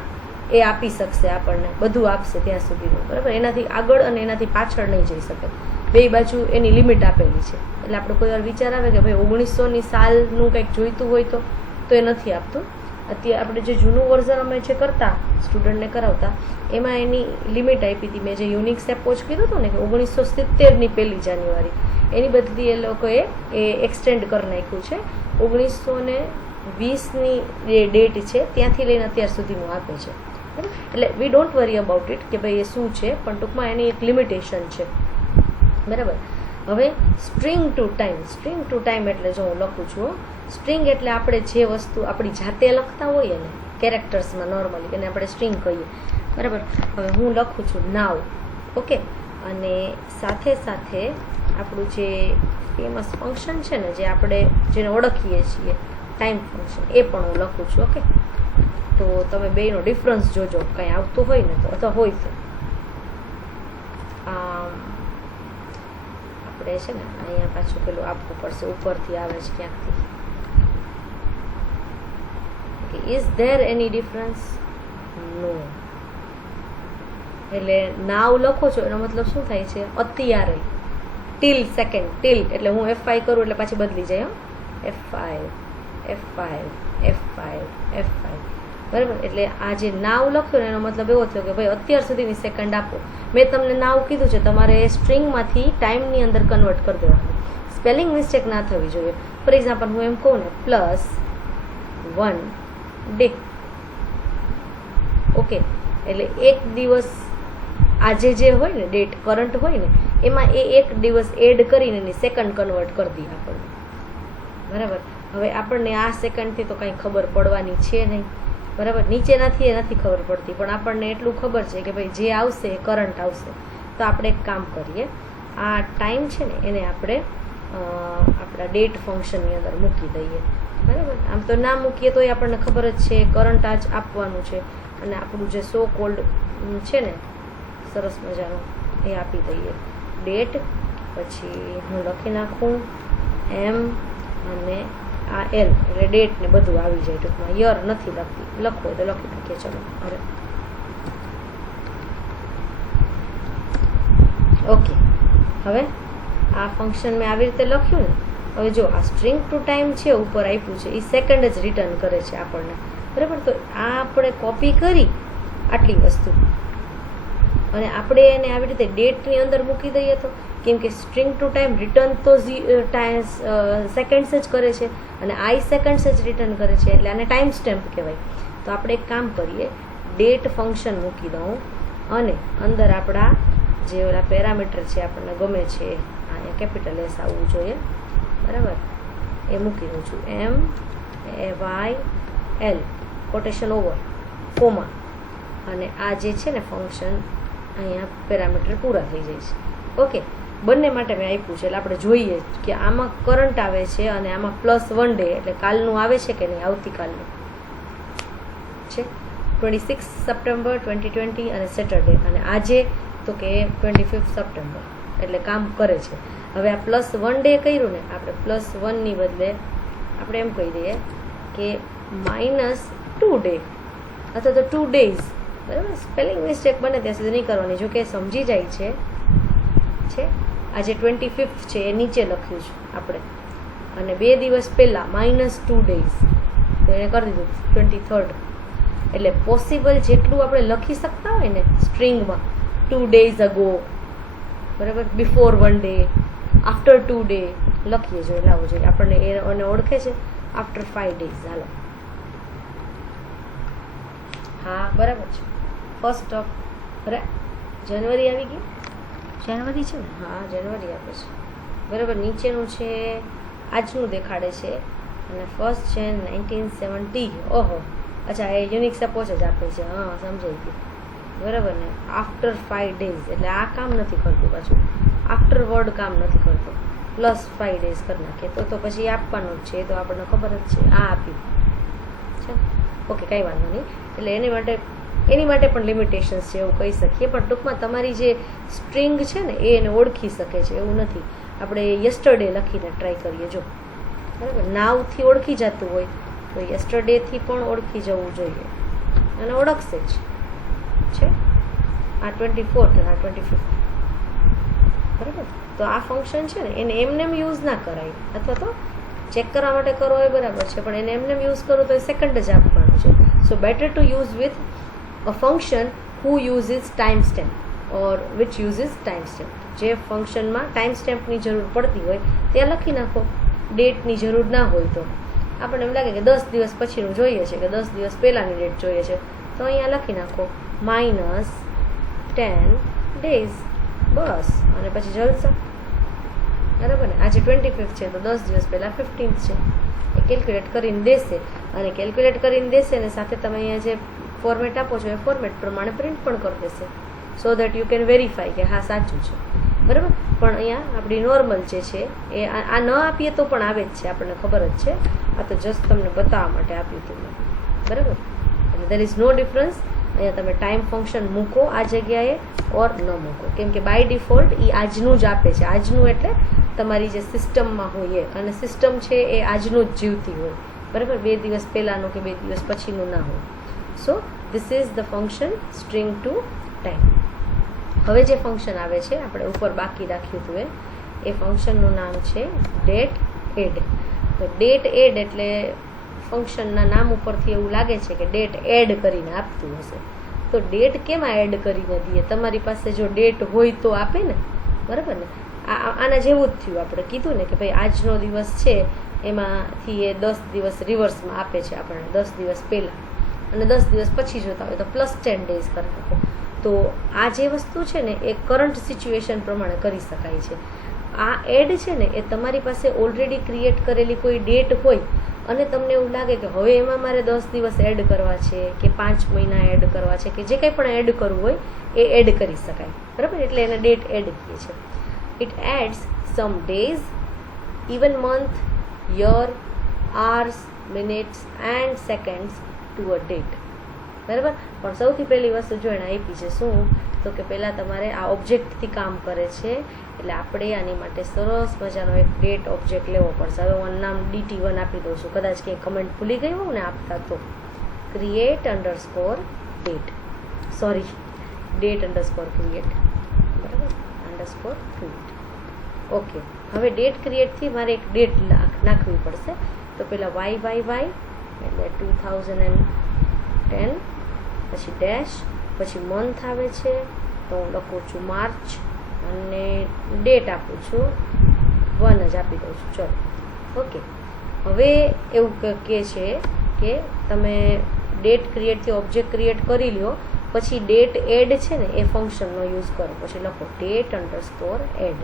એ આપી શકશે, આપણને બધું આપશે ત્યાં સુધીનું, બરાબર. એનાથી આગળ અને એનાથી પાછળ નહીં જઈ શકે, બે બાજુ એની લિમિટ આપેલી છે. એટલે આપણે કોઈ વાર વિચાર આવે કે ભાઈ 1900ની સાલનું કંઈક જોઈતું હોય તો એ નથી આપતું. અત્યારે આપણે જે જૂનું વર્ઝન અમે જે કરતા સ્ટુડન્ટને કરાવતા એમાં એની લિમિટ આપી હતી. મેં જે યુનિક્સ એપોચ કીધું હતું ને કે 1970ની 1 જાન્યુઆરી, એની બદલી એ લોકોએ એ એક્સટેન્ડ કરી નાખ્યું છે. 1920ની જે ડેટ છે ત્યાંથી લઈને અત્યાર સુધીનું આપે છે, એટલે we don't worry about it કે ભાઈ એ શું છે, પણ ટૂંકમાં એની એક લિમિટેશન છે, બરાબર. હવે string to time, string to time એટલે જો હું લખું છું, સ્ટ્રિંગ એટલે આપણે જે વસ્તુ આપણી જાતે લખતા હોઈએ ને કેરેક્ટર્સમાં નોર્મલી એને આપણે સ્ટ્રિંગ કહીએ, બરાબર. હવે હું લખું છું નાવ, ઓકે, અને સાથે સાથે આપણું જે ફેમસ ફંક્શન છે ને જે આપણે જેને ઓળખીએ છીએ ટાઈમ ફંક્શન, એ પણ હું લખું છું. ઓકે, તો તમે બેનો ડિફરન્સ જોજો, કંઈ આવતું હોય ને તો, અથવા હોય તો આપણે છે ને અહીંયા પાછું પેલું આપવું પડશે, ઉપરથી આવે છે ક્યાંકથી. Is there any difference? No. એટલે નાવ લખો છો એનો મતલબ શું થાય છે? અત્યારે, ટીલ સેકન્ડ, ટીલ એટલે હું F5 કરું એટલે પાછી બદલી જાય, F5 F5 F5 F5, બરાબર. એટલે આ જે નાવ લખ્યો ને એનો મતલબ એવો થયો કે ભાઈ અત્યાર સુધીની સેકન્ડ આપો. મેં તમને નાવ કીધું છે, તમારે સ્ટ્રિંગમાંથી ટાઈમની અંદર કન્વર્ટ કરી દેવાનું, સ્પેલિંગ મિસ્ટેક ના થવી જોઈએ. ફોર એક્ઝામ્પલ હું એમ કહું ને +1 ડે, ઓકે, એટલે એક દિવસ આજે જે હોય ને ડેટ કરંટ હોય ને એમાં એ એક દિવસ એડ કરીને એની સેકન્ડ કન્વર્ટ કરી દઈએ આપણને, બરાબર. હવે આપણને આ સેકન્ડથી તો કાંઈ ખબર પડવાની છે નહીં, બરાબર. નીચેનાથી એ નથી ખબર પડતી, પણ આપણને એટલું ખબર છે કે ભાઈ જે આવશે એ કરંટ આવશે. તો આપણે એક કામ કરીએ, આ ટાઈમ છે ને એને આપણે આપણા ડેટ ફંક્શનની અંદર મૂકી દઈએ, બરાબર. આમ તો ના મૂકીએ તો એ આપણને ખબર જ છે કરંટ આજ આપવાનું છે, અને આપણું જે સો કોલ્ડ છે ને સરસ મજાનું એ આપી દઈએ ડેટ. પછી હું લખી નાખું એમ અને આ એલ એટલે ડેટ ને બધું આવી જાય. ટૂંકમાં યર નથી લખતી, લખવો તો લખી નાખીએ. ચલો હવે ઓકે, હવે આ ફંક્શન મેં આવી રીતે લખ્યું ને. હવે જો આ સ્ટ્રિંગ ટુ ટાઈમ છે ઉપર આપ્યું છે એ સેકન્ડ જ રિટર્ન કરે છે આપણને, બરાબર. તો આ આપણે કોપી કરી આટલી વસ્તુ અને આપણે એને આવી રીતે ડેટની અંદર મૂકી દઈએ તો, કેમ કે સ્ટ્રિંગ ટુ ટાઈમ રિટર્ન તો સેકન્ડ્સ જ કરે છે અને આઈ સેકન્ડ્સ જ રિટર્ન કરે છે, એટલે આને ટાઈમ સ્ટેમ્પ કહેવાય. તો આપણે એક કામ કરીએ, ડેટ ફંક્શન મૂકી દઉં અને અંદર આપણા જે ઓલા પેરામીટર છે આપણને ગમે છે, અહીંયા કેપિટલ એસ આવવું જોઈએ, બરાબર, એ મૂકી દઉં છું MAYL કોટેશન ઓવર કોમા, અને આ જે છે ને ફંક્શન અહીંયા પેરામીટર પૂરા થઈ જાય છે. ઓકે, બંને માટે મેં આપ્યું છે એટલે આપણે જોઈએ કે આમાં કરંટ આવે છે અને આમાં +1 ડે એટલે કાલનું આવે છે કે નહીં, આવતીકાલનું છે 26 સપ્ટેમ્બર 2020 અને સેટરડે, અને આજે તો કે 25 સપ્ટેમ્બર એટલે કામ કરે છે. હવે આ +1 ડે કર્યું ને આપણે +1ની બદલે આપણે એમ કહી દઈએ કે -2 ડે અથવા તો 2 ડેઝ, બરાબર. સ્પેલિંગ મિસ્ટેક બને ત્યાં સુધી નહીં કરવાની, જો કે સમજી જાય છે આજે 25th છે એ નીચે લખ્યું છે આપણે, અને 2 દિવસ પહેલાં -2 days, તો એને કરી દીધું 23rd. એટલે પોસિબલ જેટલું આપણે લખી શકતા હોય ને સ્ટ્રિંગમાં, 2 days ago, બરાબર, બિફોર 1 day, આફ્ટર 2 day લખીએ જોઈએ, લાવવું જોઈએ. આપણને એને ઓળખે છે આફ્ટર 5 days. હાલો, હા બરાબર છે. 1st of જાન્યુઆરી આવી ગયું, જાન્યુઆરી છે ને, હા જાન્યુઆરી આપે છે, બરાબર. નીચેનું છે આજનું દેખાડે છે, અને 1st છે 1970. ઓહો, અચ્છા, એ યુનિક સપોઝ જ આપે છે, હા સમજાઈ ગયું, બરાબર ને. આફ્ટર 5 days એટલે આ કામ નથી કરતું, પાછું આફ્ટર વર્ડ કામ નથી કરતો, +5 days કરી નાખીએ તો પછી આપવાનું જ છે, એ તો આપણને ખબર જ છે. આ આપ્યું છે, ઓકે, કંઈ વાંધો નહીં. એટલે એની માટે પણ લિમિટેશન્સ છે એવું કહી શકીએ, પણ ટૂંકમાં તમારી જે સ્ટ્રિંગ છે ને એ એને ઓળખી શકે છે એવું નથી. આપણે યસ્ટરડે લખીને ટ્રાય કરીએ, જો બરાબર, નાવથી ઓળખી જતું હોય તો યસ્ટરડેથી પણ ઓળખી જવું જોઈએ, અને ઓળખશે જ છે. આ 24th અને આ 25th, બરાબર. તો આ ફંક્શન છે ને એને એમને યુઝ ના કરાય, અથવા તો ચેક કરવા માટે કરો એ બરાબર છે, પણ એને એમને યુઝ કરો તો એ સેકન્ડ જ આપવાનું છે. So better to use with a function who uses time stamp or which uses time stamp. જે ફંક્શનમાં ટાઈમ સ્ટેમ્પની જરૂર પડતી હોય ત્યાં લખી નાખો, ડેટની જરૂર ના હોય તો. આપણને એમ લાગે કે 10 દિવસ પછીનું જોઈએ છે, કે 10 દિવસ પહેલાંની ડેટ જોઈએ છે, તો અહીંયા લખી નાખો -10 days, બસ, અને પછી જલસા, બરાબર ને. આજે 25th છે તો 10 દિવસ પહેલાં 15th છે, એ કેલ્ક્યુલેટ કરીને દેશે, અને કેલ્ક્યુલેટ કરીને દેશે ને સાથે તમે અહીંયા જે ફોર્મેટ આપો છો એ ફોર્મેટ પ્રમાણે પ્રિન્ટ પણ કરી દેશે, so that you can verify કે હા સાચું છે, બરાબર. પણ અહીંયા આપણી નોર્મલ જે છે એ આ ન આપીએ તો પણ આવે જ છે, આપણને ખબર જ છે. આ તો જસ્ટ તમને બતાવવા માટે આપ્યું હતું મેં, બરાબર. એટલે દેર ઇઝ નો ડિફરન્સ. અહીંયા તમે ટાઈમ ફંક્શન મૂકો આ જગ્યાએ ઓર ન મૂકો, કેમ કે બાય ડિફોલ્ટ એ આજનું જ આપે છે. આજનું એટલે તમારી જે સિસ્ટમમાં હોય, અને સિસ્ટમ છે એ આજનું જ જીવતી હોય, બરાબર, 2 દિવસ પહેલાંનું કે 2 દિવસ પછીનું ના હોય. So this is the function string to time. હવે જે ફંક્શન આવે છે આપણે ઉપર બાકી રાખ્યું હતું એ ફંક્શનનું નામ છે ડેટ એડ. તો ડેટ એડ એટલે ફંક્શનના નામ ઉપરથી એવું લાગે છે કે ડેટ એડ કરીને આપતું હશે. તો ડેટ કેમાં એડ કરીને દઈએ? તમારી પાસે જો ડેટ હોય તો આપે ને, બરાબર ને. આના જેવું જ થયું, આપણે કીધું ને કે ભાઈ આજનો દિવસ છે એમાંથી એ 10 દિવસ રિવર્સમાં આપે છે આપણને, 10 દિવસ પહેલાં, અને 10 દિવસ પછી જોતા હોય તો +10 days કરી નાખો. તો આ જે વસ્તુ છે ને એ કરંટ સિચ્યુએશન પ્રમાણે કરી શકાય છે. આ એડ છે ને એ તમારી પાસે ઓલરેડી ક્રિએટ કરેલી કોઈ ડેટ હોય અને તમને એવું લાગે કે હવે એમાં મારે 10 દિવસ એડ કરવા છે કે 5 મહિના એડ કરવા છે કે જે કંઈ પણ એડ કરવું હોય એ એડ કરી શકાય, બરાબર. એટલે એને ડેટ એડ કહીએ છીએ. It adds some days, even month, year, hours, minutes and seconds to a date, બરાબર. પણ સૌથી પહેલી વસ્તુ જો એને આપી છે શું, તો કે પહેલાં તમારે આ ઓબ્જેક્ટથી કામ કરે છે, એટલે આપણે આની માટે સરસ મજાનો એક ડેટ ઓબ્જેક્ટ લેવો પડશે. હવે હું નામ DT1 આપી દઉં છું, કદાચ કે કમેન્ટ ભૂલી ગઈ હોઉં ને આપતા તો. Create _ date, sorry, date _ create, બરાબર, _create. ઓકે, હવે ડેટ ક્રિએટથી મારે એક ડેટ નાખવી પડશે. તો પહેલાં YYY એટલે 2010, પછી ડેશ, પછી મંથ આવે છે તો હું લખું છું માર્ચ, અને ડેટ આપું છું 1 જ આપી દઉં છું. ચલો, ઓકે. હવે એવું કહે છે કે તમે ડેટ ક્રિએટથી ઓબ્જેક્ટ ક્રિએટ કરી લ્યો, પછી ડેટ એડ છે ને એ ફંક્શનનો યુઝ કરો. પછી લખો ડેટ _ એડ,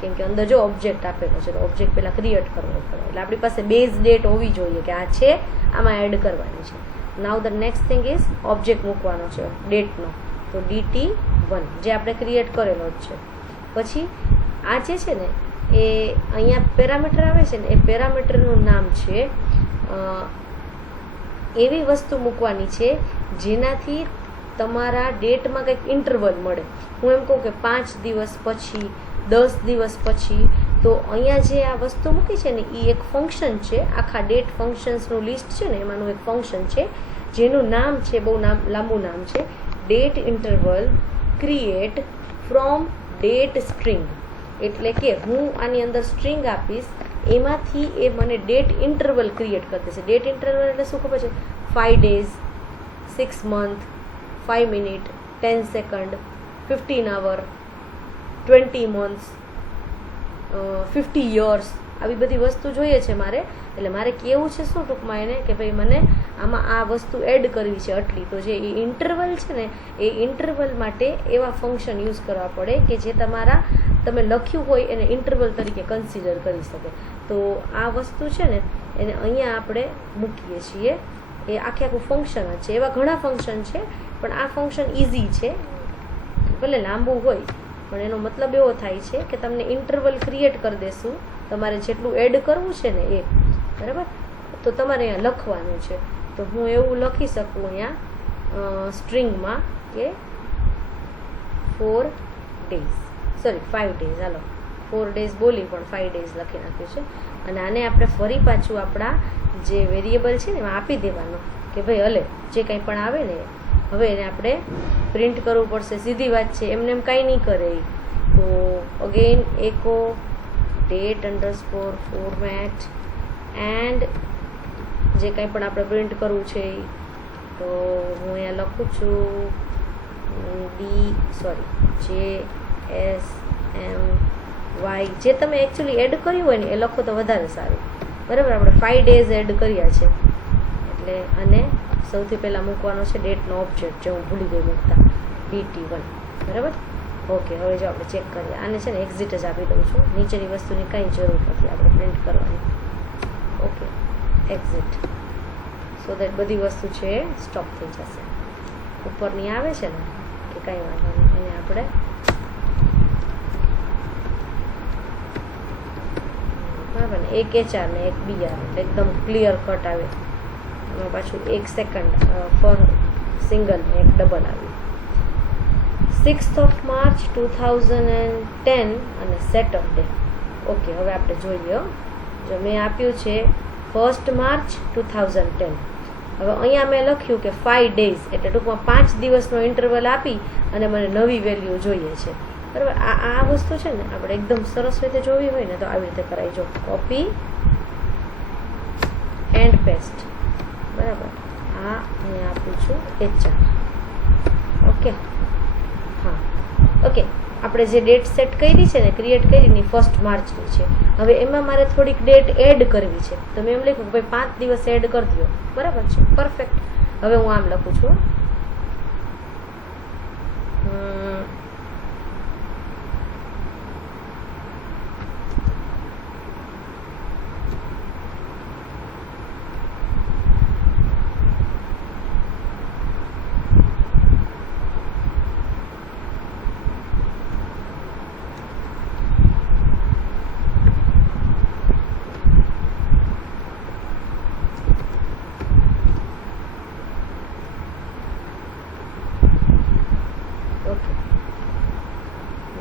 કેમ કે અંદર જો ઓબ્જેક્ટ આપેલો છે તો ઓબ્જેક્ટ પહેલાં ક્રિએટ કરવો પડે. એટલે આપણી પાસે બેઝ ડેટ હોવી જોઈએ કે આ છે, આમાં એડ કરવાની છે. નાઉ the next thing is object મૂકવાનો છે ડેટનો, તો DT1 જે આપણે ક્રિએટ કરેલો જ છે. પછી આ જે છે ને એ અહીંયા પેરામીટર આવે છે ને એ પેરામીટરનું નામ છે, એવી વસ્તુ મૂકવાની છે જેનાથી તમારા ડેટમાં કંઈક ઇન્ટરવલ મળે. હું એમ કહું કે 5 દિવસ પછી, 10 દિવસ પછી, તો અહીંયા જે આ વસ્તુ મૂકી છે ને એ એક ફંક્શન છે, આખા ડેટ ફંક્શન્સનું લિસ્ટ છે ને એમાંનું એક ફંક્શન છે જેનું નામ છે, બહુ લાંબુ નામ છે, date interval create from date string. એટલે કે હું આની અંદર સ્ટ્રિંગ આપીશ, એમાંથી એ મને ડેટ ઇન્ટરવલ ક્રિએટ કરી દેશે. ડેટ ઇન્ટરવલ એટલે શું ખબર છે? 5 days, 6 month, 5 minute, 10 second, 15 hour, 20 months, 50 years, આવી બધી વસ્તુ જોઈએ છે મારે. એટલે મારે કેવું છે શું ટૂંકમાં એને કે ભાઈ મને આમાં આ વસ્તુ એડ કરવી છે આટલી. તો જે એ ઇન્ટરવલ છે ને એ ઇન્ટરવલ માટે એવા ફંક્શન યુઝ કરવા પડે કે જે તમે લખ્યું હોય એને ઇન્ટરવલ તરીકે કન્સિડર કરી શકે. તો આ વસ્તુ છે ને એને અહીંયા આપણે મૂકીએ છીએ. એ આખે આખું ફંક્શન જ છે. એવા ઘણા ફંક્શન છે પણ આ ફંક્શન ઇઝી છે, ભલે લાંબુ હોય પણ એનો મતલબ એવો થાય છે કે તમને ઇન્ટરવલ ક્રિએટ કરી દેશું. તમારે જેટલું એડ કરવું છે ને એ બરાબર, તો તમારે અહીંયા લખવાનું છે. તો હું એવું લખી શકું અહીંયા સ્ટ્રિંગમાં કે 4 days, સોરી 5 days, હાલો 4 days બોલી પણ 5 days લખી નાખ્યું છે. અને આને આપણે ફરી પાછું આપણા જે વેરિયેબલ છે ને એમાં આપી દેવાનું કે ભાઈ હલે જે કંઈ પણ આવે ને હવે એને આપણે પ્રિન્ટ કરવું પડશે. સીધી વાત છે, એમને એમ કાંઈ નહીં કરે. તો again echo date underscore format and જે કંઈ પણ આપણે પ્રિન્ટ કરવું છે તો હું અહીંયા લખું છું JSMY. જે તમે એકચ્યુઅલી એડ કર્યું હોય ને એ લખો તો વધારે સારું, બરાબર. આપણે 5 days એડ કર્યા છે એટલે અને સૌથી પહેલાં મૂકવાનો છે ડેટનો ઓબ્જેક્ટ, જે હું ભૂલી ગઈ મૂકતા, DT1, બરાબર. ઓકે, હવે જો આપણે ચેક કરીએ. આને છે ને એક્ઝિટ જ આપી દઉં છું, નીચેની વસ્તુની કાંઈ જરૂર નથી આપણે પ્રિન્ટ કરવાની. ઓકે, એક્ઝિટ, સો દેટ બધી વસ્તુ છે એ સ્ટોપ થઈ જશે. ઉપરની આવે છે ને કે કાંઈ વાંધો નહીં, એને આપણે બરાબર ને એક HR ને એક BR એકદમ ક્લિયર કટ આવે. એમાં પાછું 1 સેકન્ડ પર સિંગલ ને એક ડબલ આવ્યું. 6th of March 2010 અને સેટરડે. ઓકે, હવે આપણે જોઈએ. જો મેં આપ્યું છે 1st March 2010. હવે અહીંયા મેં લખ્યું કે 5 days એટલે ટૂંકમાં 5 દિવસનો ઇન્ટરવલ આપી અને મને નવી વેલ્યુ જોઈએ છે, બરાબર. આ વસ્તુ છે ને આપણે એકદમ સરસ રીતે જોવી હોય ને તો આવી રીતે કરાય. જો કોપી એન્ડ પેસ્ટ, બરાબર. આ અહીંયા આપું છું HR. ઓકે, હા, ઓકે. આપણે જે ડેટ સેટ કરી છે ને ક્રિએટ કરીને 1st માર્ચની છે. હવે એમાં મારે થોડીક ડેટ એડ કરવી છે તો મેં એમ લખ્યું કે ભાઈ 5 દિવસ એડ કરી દો, બરાબર છે, પરફેક્ટ. હવે હું આમ લખું છું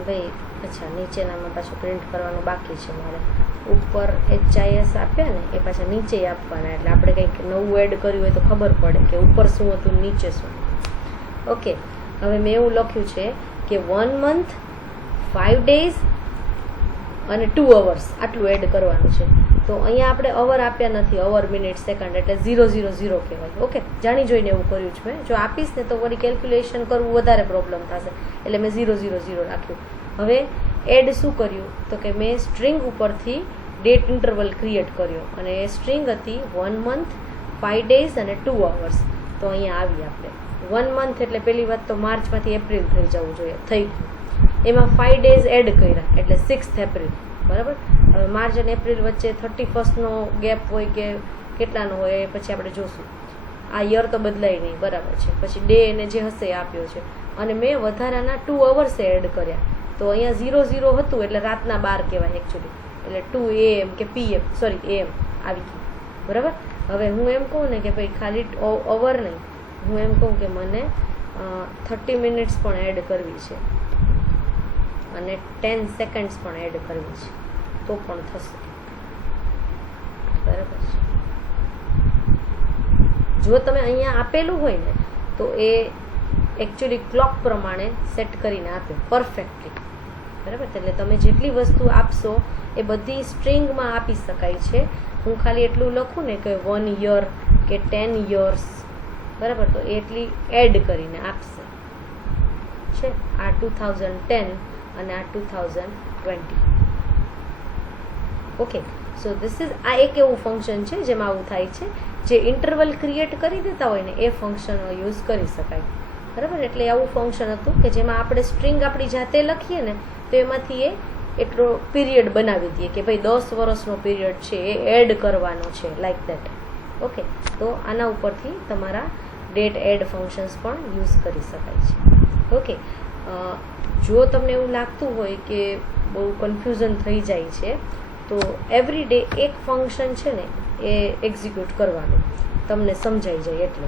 ભાઈ. અચ્છા, નીચેનામાં પાછું પ્રિન્ટ કરવાનું બાકી છે મારે. ઉપર HIS આપ્યા ને એ પાછા નીચે આપવાના, એટલે આપણે કંઈક નવું એડ કર્યું હોય તો ખબર પડે કે ઉપર શું હતું નીચે શું. ઓકે, હવે મેં એવું લખ્યું છે કે 1 month 5 days અને 2 hours આટલું એડ કરવાનું છે. તો અહીંયા આપણે અવર આપ્યા નથી, અવર, મિનિટ, સેકન્ડ, એટલે 000 કહેવાય. ઓકે, જાણી જોઈને એવું કર્યું છે મેં. જો આપીશ ને તો વળી કેલ્ક્યુલેશન કરવું વધારે પ્રોબ્લેમ થશે, એટલે મેં 000 રાખ્યું. હવે એડ શું કર્યું તો કે મેં સ્ટ્રિંગ ઉપરથી ડેટ ઇન્ટરવલ ક્રિએટ કર્યો અને એ સ્ટ્રિંગ હતી 1 month 5 days અને 2 hours. તો અહીંયા આવી આપણે 1 month એટલે પહેલી વાત તો માર્ચમાંથી એપ્રિલ થઈ જવું જોઈએ, થઈ ગયું. એમાં 5 days એડ કર્યા એટલે 6th એપ્રિલ, બરાબર. હવે માર્ચ અને એપ્રિલ વચ્ચે 31st ગેપ હોય કે કેટલાનો હોય એ પછી આપણે જોશું. આ યર તો બદલાય નહીં, બરાબર છે. પછી ડે એને જે હશે એ આપ્યો છે અને મેં વધારાના 2 hours એડ કર્યા. તો અહીંયા 00 હતું એટલે રાતના 12 કહેવાય એકચ્યુઅલી, એટલે 2 AM કે PM, સોરી AM આવી ગયું, બરાબર. હવે હું એમ કહું ને કે ભાઈ ખાલી અવર નહીં, હું એમ કહું કે મને 30 મિનિટ્સ પણ એડ કરવી છે અને 10 seconds પણ એડ કરવી છે તો પણ થશે, બરાબર છે. જો તમે અહીંયા આપેલું હોય ને તો એ એકચ્યુઅલી ક્લોક પ્રમાણે સેટ કરીને આપે પરફેક્ટલી, બરાબર. એટલે તમે જેટલી વસ્તુ આપશો એ બધી સ્ટ્રિંગમાં આપી શકાય છે. હું ખાલી એટલું લખું ને કે 1 યર કે 10 યર્સ, બરાબર, તો એટલી એડ કરીને આપશે છે. આ 2010 અને આ 2020. ઓકે, સો ધીસ ઇઝ, આ એક એવું ફંક્શન છે જેમાં આવું થાય છે. જે ઇન્ટરવલ ક્રિએટ કરી દેતા હોય ને એ ફંક્શનનો યુઝ કરી શકાય, બરાબર. એટલે આવું ફંક્શન હતું કે જેમાં આપણે સ્ટ્રિંગ આપણી જાતે લખીએ ને તો એમાંથી એ એટલો પીરિયડ બનાવી દઈએ કે ભાઈ 10 વર્ષનો પીરિયડ છે એ એડ કરવાનો છે, લાઈક દેટ. ઓકે, તો આના ઉપરથી તમારા ડેટ એડ ફંક્શન્સ પણ યુઝ કરી શકાય છે. ઓકે, જો તમને એવું લાગતું હોય કે બહુ કન્ફ્યુઝન થઈ જાય છે તો એવરી ડે એક ફંક્શન છે ને એ એક્ઝિક્યુટ કરવાનું, તમને સમજાઈ જાય એટલે,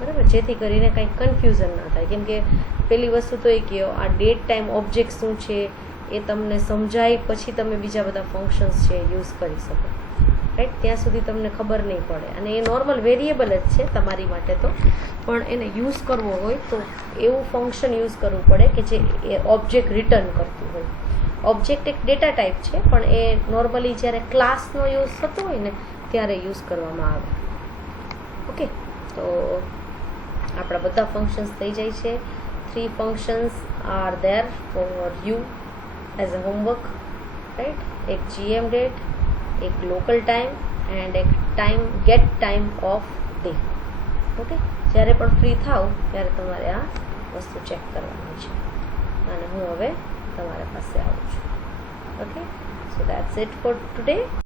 બરાબર, જેથી કરીને કંઈ કન્ફ્યુઝન ના થાય. કેમ કે પહેલી વસ્તુ તો એ કે આ ડેટ ટાઈમ ઓબ્જેક્ટ શું છે એ તમને સમજાય પછી તમે બીજા બધા ફંક્શન્સ છે યુઝ કરી શકો, રાઈટ. ત્યાં સુધી તમને ખબર નહીં પડે. અને એ નોર્મલ વેરિયેબલ જ છે તમારી માટે તો, પણ એને યુઝ કરવો હોય તો એવું ફંક્શન યુઝ કરવું પડે કે જે એ ઓબ્જેક્ટ રિટર્ન કરતું હોય. ઓબ્જેક્ટ એક ડેટા ટાઈપ છે પણ એ નોર્મલી જ્યારે ક્લાસનો યુઝ થતો હોય ને ત્યારે યુઝ કરવામાં આવે. ઓકે, તો આપણા બધા ફંક્શન્સ થઈ જાય છે. 3 functions are there for you as a homework, right? એક GM date, એક local time and એક get time of day. Okay, જ્યારે પણ ફ્રી થાવ ત્યારે તમારે આ વસ્તુ ચેક કરવાની છે. અને હું હવે તમારા પાસે આવું છું. Okay, so that's it for today.